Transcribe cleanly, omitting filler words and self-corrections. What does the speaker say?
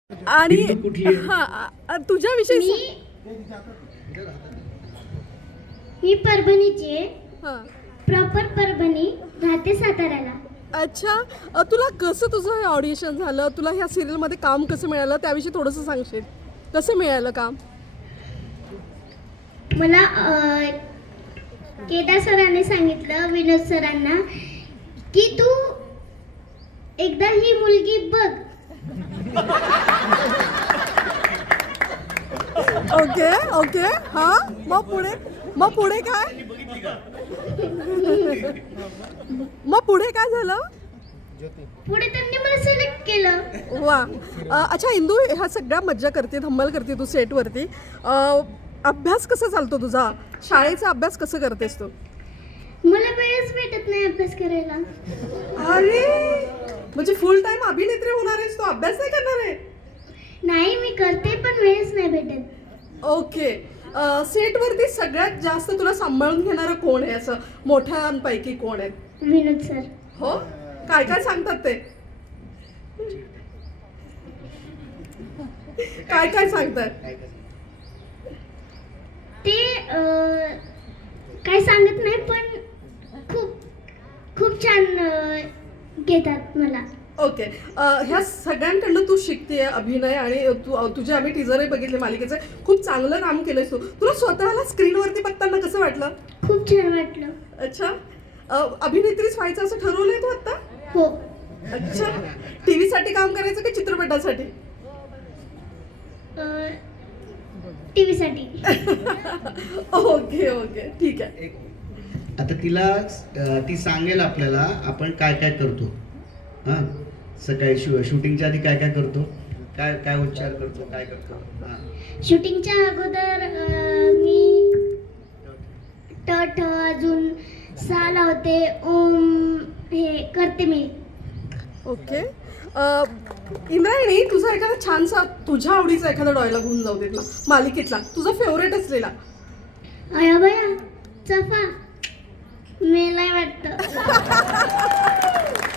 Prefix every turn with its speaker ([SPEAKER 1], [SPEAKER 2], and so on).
[SPEAKER 1] आणि
[SPEAKER 2] हिंदू कुठली आहे?
[SPEAKER 1] तुझ्याविषयी
[SPEAKER 3] मी परभणीची आहे.
[SPEAKER 1] हां.
[SPEAKER 3] प्रॉपर परभणी, राहते साताऱ्याला.
[SPEAKER 1] अच्छा, तुला कसं तुझं हे ऑडिशन झालं, तुला ह्या सिरियलमध्ये काम कसं मिळालं त्याविषयी थोडंसं सांगशील. कसं मिळालं काम?
[SPEAKER 3] मला केदार सरांनी सांगितलं, विनोद सरांना, की तू एकदा ही मुलगी बघ.
[SPEAKER 1] Okay okay. हां, मग पुढे काय? मग पुढे काय झालं?
[SPEAKER 3] पुढे त्यांनी मला सिलेक्ट केलं.
[SPEAKER 1] वा. अच्छा इंदू, ह्या सगळ्या मज्जा करते, धम्मल करते तू सेटवरती. अभ्यास कसा चालतो तुझा? शाळेचा अभ्यास कसं करतेस तू?
[SPEAKER 3] मला वेळच भेटत नाही अभ्यास करायला.
[SPEAKER 1] अरे, म्हणजे फुल टाइम अभिनेत्री होणार आहेस तू, अभ्यास नाही करणार आहे?
[SPEAKER 3] नाही, मी करते पण वेळच नाही भेटत.
[SPEAKER 1] ओके. सेटवरती सगळ्यात जास्त तुला सांभाळून घेणारं कोण आहे, असं मोठ्यांपैकी कोण आहे?
[SPEAKER 3] विनोद सर.
[SPEAKER 1] हो, काय काय सांगतात ते? काय काय सांगतात?
[SPEAKER 3] ते काय सांगत नाही, पण खूप छान घेतात मला.
[SPEAKER 1] ओके. ह्या सगळ्यांकडनं तू शिकतेय अभिनय, आणि तुझे आम्ही टीजरही बघितले मालिकेचे. खूप चांगलं काम केलंयस तू. तुला स्वतःला स्क्रीनवरती बघताना कसं वाटलं?
[SPEAKER 3] खूप छान वाटलं.
[SPEAKER 1] अच्छा, अभिनेत्रीच व्हायचं असं ठरवलंय तू आता?
[SPEAKER 3] हो.
[SPEAKER 1] अच्छा, टीव्ही साठी काम करायचं की चित्रपटासाठी?
[SPEAKER 3] टीव्ही साठी.
[SPEAKER 1] ओके ओके, ठीक आहे.
[SPEAKER 2] आता ती सांगेल आपल्याला आपण काय काय करतो. हां, सकाळी शूटिंगच्या आधी काय काय करतो, काय काय उच्चार करतो, काय करतो. हां,
[SPEAKER 3] शूटिंगच्या अगोदर मी ट अजून सा लावते, ओम हे करते मी.
[SPEAKER 1] ओके. इंद्रायणी, तुझा एखादा छानसा तुझ्या आवडीचा एखादा डॉयलॉग होऊन जाऊ दे ना मालिकेतला, तुझा फेवरेट असलेला.
[SPEAKER 3] अया बया, चफा मेलाय वाटतं.